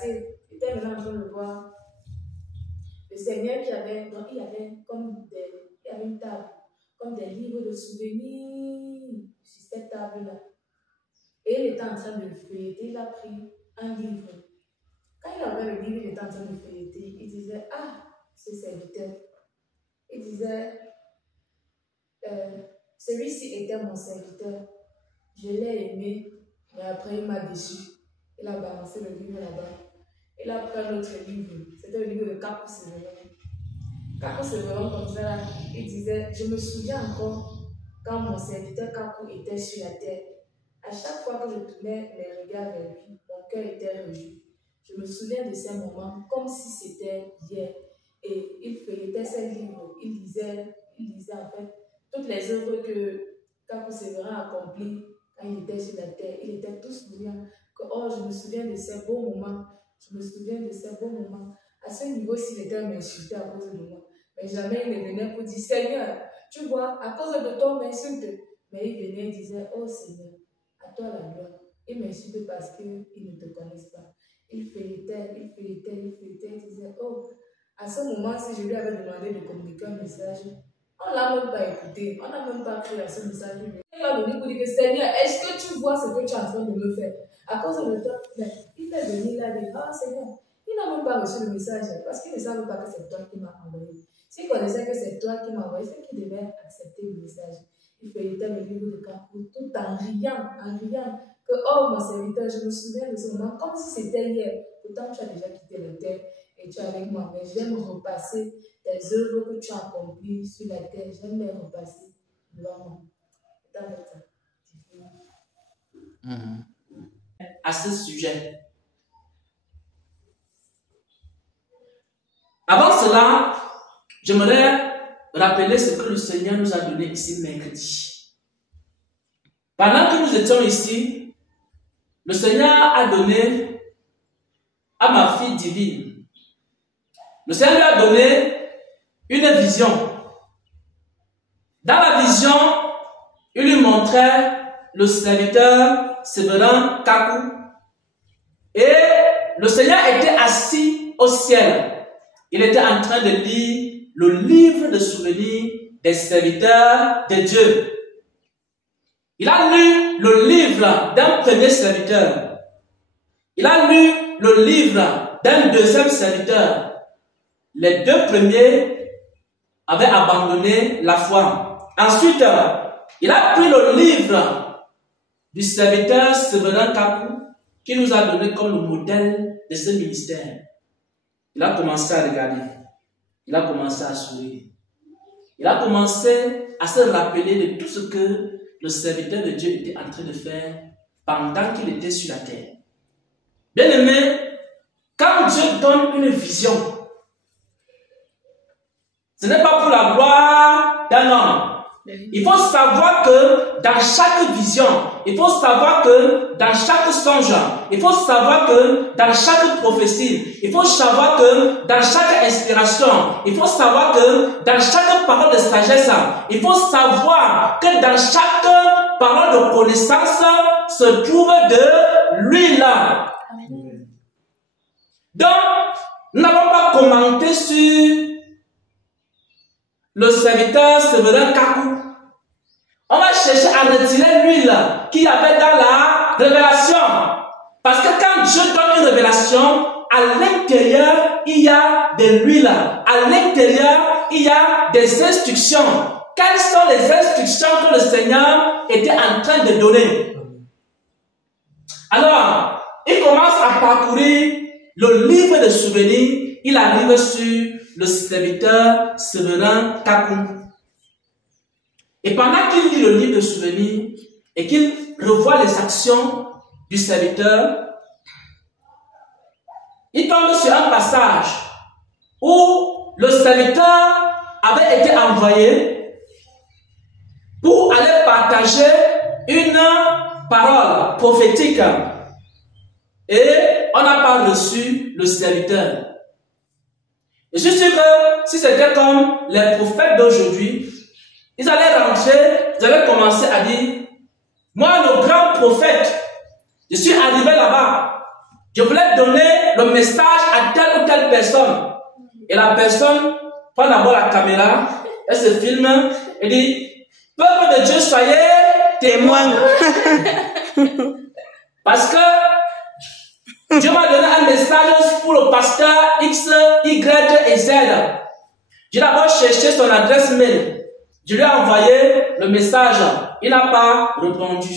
passé, j'étais maintenant en train de voir le Seigneur qui avait, donc il y avait comme il y avait une table, comme des livres de souvenirs sur cette table-là. Et il était en train de feuilleter, il a pris un livre. Quand il avait le livre, il était en train de feuilleter, il disait, ah, ce serviteur. Il disait, celui-ci était mon serviteur. Je l'ai aimé, mais après il m'a déçu. Il a balancé le livre là-bas. Il a pris un autre livre. C'était le livre de Kakou Sévérin. Kakou Sévérin, comme ça, là, il disait, je me souviens encore quand mon serviteur Kakou était sur la terre. À chaque fois que je tournais les regards vers lui, mon cœur était réjoui. Je me souviens de ces moments comme si c'était hier. Et il feuilletait ses livres. Il lisait en fait toutes les œuvres que Kakou Sévérin a accomplies quand il était sur la terre. Il était tout souriant. Que, oh, je me souviens de ces beaux moments. Je me souviens de ces beaux moments. À ce niveau-ci, il était m'insulter à cause de moi. Mais jamais il ne venait pour dire, Seigneur, tu vois, à cause de toi, m'insulte. Mais il venait et disait, oh Seigneur, à toi la gloire. Il m'insulte parce qu'ils ne te connaissent pas. Il feuilletait, il disait, oh, à ce moment, si je lui avais demandé de communiquer un message, on ne l'a même pas écouté, on n'a même pas crié à ce message. Il va venir pour dire que Seigneur, est-ce que tu vois ce que tu es en train de me faire? À cause de toi, il est venu là et dit, ah Seigneur, il n'a même pas reçu le message parce qu'il ne savait pas que c'est toi qui m'as envoyé. S'il connaissait que c'est toi qui m'as envoyé, c'est qu'il devait accepter le message. Il feuilletait le livre de Kakou tout en riant. Que, oh mon serviteur, je me souviens de ce moment comme si c'était hier. Pourtant, tu as déjà quitté la terre et tu es avec moi. Mais j'aime repasser les œuvres que tu as accomplies sur la terre. J'aime les repasser devant moi. À ce sujet. Avant cela, j'aimerais rappeler ce que le Seigneur nous a donné ici mercredi. Pendant que nous étions ici, le Seigneur a donné à ma fille divine. Le Seigneur lui a donné une vision. Dans la vision, il lui montrait le serviteur Sévérin Kakou. Et le Seigneur était assis au ciel. Il était en train de lire le livre de souvenirs des serviteurs de Dieu. Il a lu le livre d'un premier serviteur. Il a lu le livre d'un deuxième serviteur. Les deux premiers avaient abandonné la foi. Ensuite, il a pris le livre du serviteur Sévérin Kakou qui nous a donné comme le modèle de ce ministère. Il a commencé à regarder. Il a commencé à sourire. Il a commencé à se rappeler de tout ce que le serviteur de Dieu était en train de faire pendant qu'il était sur la terre. Bien aimé, quand Dieu donne une vision, ce n'est pas pour la gloire d'un homme. Il faut savoir que dans chaque vision, il faut savoir que dans chaque songe, il faut savoir que dans chaque prophétie, il faut savoir que dans chaque inspiration, il faut savoir que dans chaque parole de sagesse, il faut savoir que dans chaque parole de connaissance se trouve de l'huile. Donc, nous n'avons pas commenté sur le serviteur Sévérin Kakou. On va chercher à retirer l'huile qu'il y avait dans la révélation. Parce que quand Dieu donne une révélation, à l'intérieur, il y a de l'huile. À l'intérieur, il y a des instructions. Quelles sont les instructions que le Seigneur était en train de donner? Alors, il commence à parcourir le livre de souvenirs. Il arrive sur le serviteur Sévérin Kakou. Et pendant qu'il lit le livre de souvenirs et qu'il revoit les actions du serviteur, il tombe sur un passage où le serviteur avait été envoyé pour aller partager une parole prophétique. Et on n'a pas reçu le serviteur. Et je suis sûr que si c'était comme les prophètes d'aujourd'hui, ils allaient rentrer, ils allaient commencer à dire, moi le grand prophète, je suis arrivé là-bas. Je voulais donner le message à telle ou telle personne. Et la personne prend d'abord la caméra, elle se filme et dit, peuple de Dieu, soyez témoins. Parce que Dieu m'a donné un message pour le pasteur X, Y et Z. J'ai d'abord cherché son adresse mail. Je lui ai envoyé le message. Il n'a pas répondu.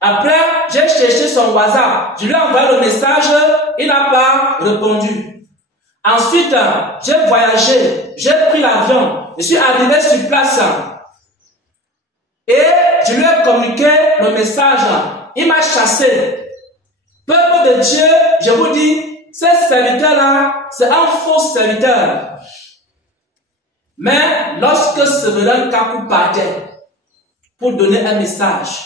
Après, j'ai cherché son WhatsApp. Je lui ai envoyé le message. Il n'a pas répondu. Ensuite, j'ai voyagé. J'ai pris l'avion. Je suis arrivé sur place. Et je lui ai communiqué le message. Il m'a chassé. Peuple de Dieu, je vous dis, ce serviteur-là, c'est un faux serviteur. Mais lorsque ce Sévérin Kakou partait pour donner un message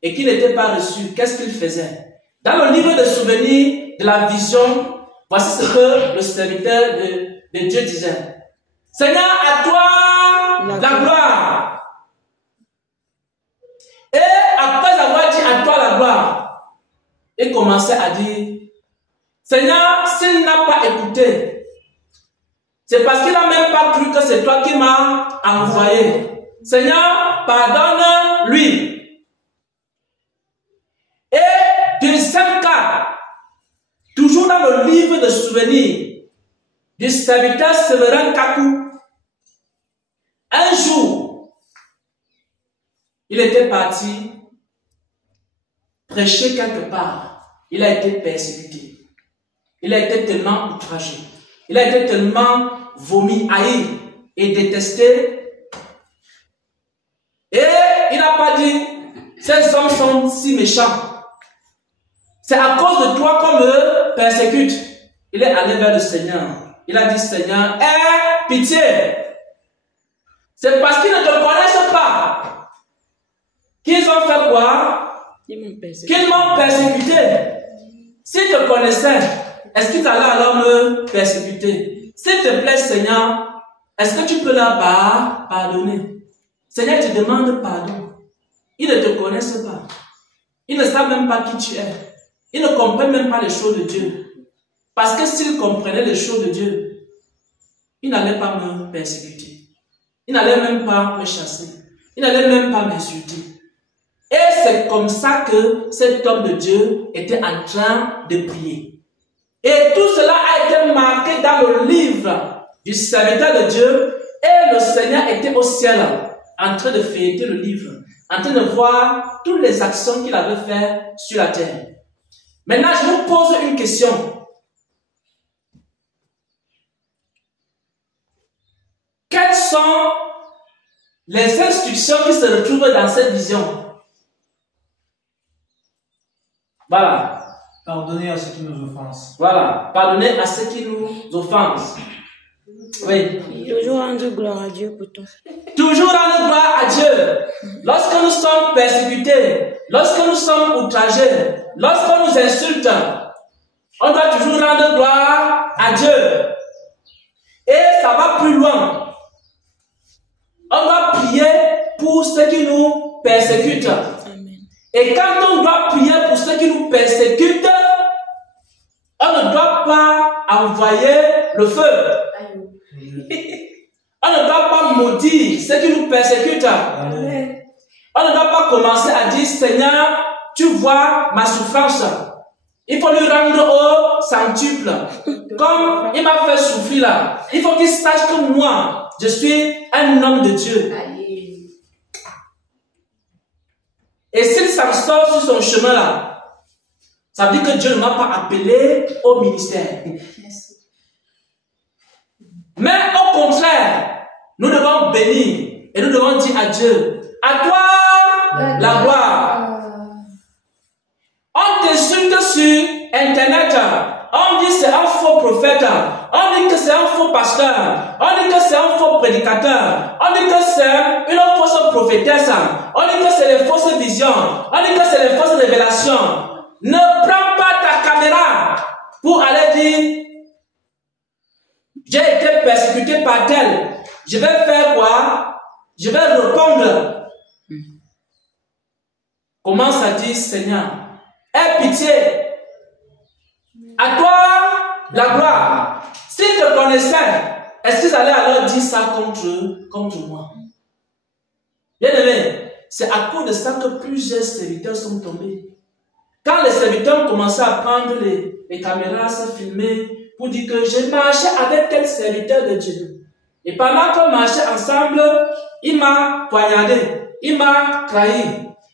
et qu'il n'était pas reçu, qu'est-ce qu'il faisait? Dans le livre de souvenirs de la vision, voici ce que le serviteur de Dieu disait. Seigneur, à toi la gloire. Et après avoir dit à toi la gloire, il commençait à dire, Seigneur, s'il n'a pas écouté, c'est parce qu'il n'a même pas cru que c'est toi qui m'as envoyé. Seigneur, pardonne-lui. Et deuxième cas, toujours dans le livre de souvenirs du serviteur Sévérin Kakou, un jour, il était parti prêcher quelque part. Il a été persécuté. Il a été tellement outragé. Il a été tellement vomi, haï et détesté. Et il n'a pas dit, ces hommes sont si méchants. C'est à cause de toi qu'on me persécute. Il est allé vers le Seigneur. Il a dit, Seigneur, aie pitié. C'est parce qu'ils ne te connaissent pas. Qu'ils ont fait quoi? Qu'ils m'ont persécuté. S'ils te connaissaient, est-ce qu'ils allaient alors me persécuter? S'il te plaît, Seigneur, est-ce que tu peux leur pardonner? Seigneur, tu demandes pardon. Ils ne te connaissent pas. Ils ne savent même pas qui tu es. Ils ne comprennent même pas les choses de Dieu. Parce que s'ils comprenaient les choses de Dieu, ils n'allaient pas me persécuter. Ils n'allaient même pas me chasser. Ils n'allaient même pas m'insulter. Et c'est comme ça que cet homme de Dieu était en train de prier. Et tout cela a été marqué dans le livre du serviteur de Dieu. Et le Seigneur était au ciel en train de feuilleter le livre, en train de voir toutes les actions qu'il avait faites sur la terre. Maintenant, je vous pose une question. Quelles sont les instructions qui se retrouvent dans cette vision? Voilà. Pardonnez à ceux qui nous offensent. Voilà. Pardonnez à ceux qui nous offensent. Oui. Toujours rendre gloire à Dieu pour tout. Toujours rendre gloire à Dieu. Lorsque nous sommes persécutés, lorsque nous sommes outragés, lorsqu'on nous insulte, on doit toujours rendre gloire à Dieu. Et ça va plus loin. On doit prier pour ceux qui nous persécutent. Amen. Et quand on doit prier pour ceux qui nous persécutent, on ne doit pas envoyer le feu. On ne doit pas maudire ceux qui nous persécutent. Amen. On ne doit pas commencer à dire, Seigneur, tu vois ma souffrance. Il faut lui rendre au centuple. Comme il m'a fait souffrir là. Il faut qu'il sache que moi, je suis un homme de Dieu. Aïe. Et s'il s'en sort sur son chemin là, ça veut dire que Dieu ne m'a pas appelé au ministère. Mais au contraire, nous devons bénir et nous devons dire à Dieu, à toi la gloire. On t'insulte sur Internet, on dit c'est un faux prophète, on dit que c'est un faux pasteur, on dit que c'est un faux prédicateur, on dit que c'est une fausse prophétesse, on dit que c'est les fausses visions, on dit que c'est les fausses révélations. Ne prends pas ta caméra pour aller dire j'ai été persécuté par tel. Je vais faire quoi? Je vais répondre. Commence à dire Seigneur, aie pitié. la gloire. S'ils te connaissaient, est-ce qu'ils allaient alors dire ça contre moi? Bien aimé, c'est à cause de ça que plusieurs serviteurs sont tombés. Quand les serviteurs ont commencé à prendre les caméras, à se filmer, pour dire que je marchais avec tel serviteur de Dieu. Et pendant qu'on marchait ensemble, il m'a poignardé, il m'a trahi.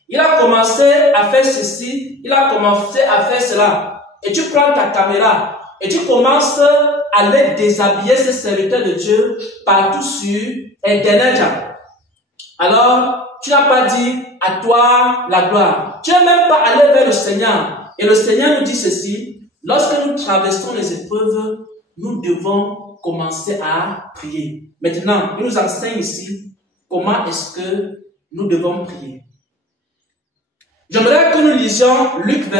Il a commencé à faire ceci, il a commencé à faire cela. Et tu prends ta caméra et tu commences à aller déshabiller ce serviteur de Dieu partout sur Internet. Alors, tu n'as pas dit à toi la gloire. Tu n'es même pas allé vers le Seigneur. Et le Seigneur nous dit ceci: lorsque nous traversons les épreuves, nous devons commencer à prier. Maintenant, il nous enseigne ici comment est-ce que nous devons prier. J'aimerais que nous lisions Luc 24.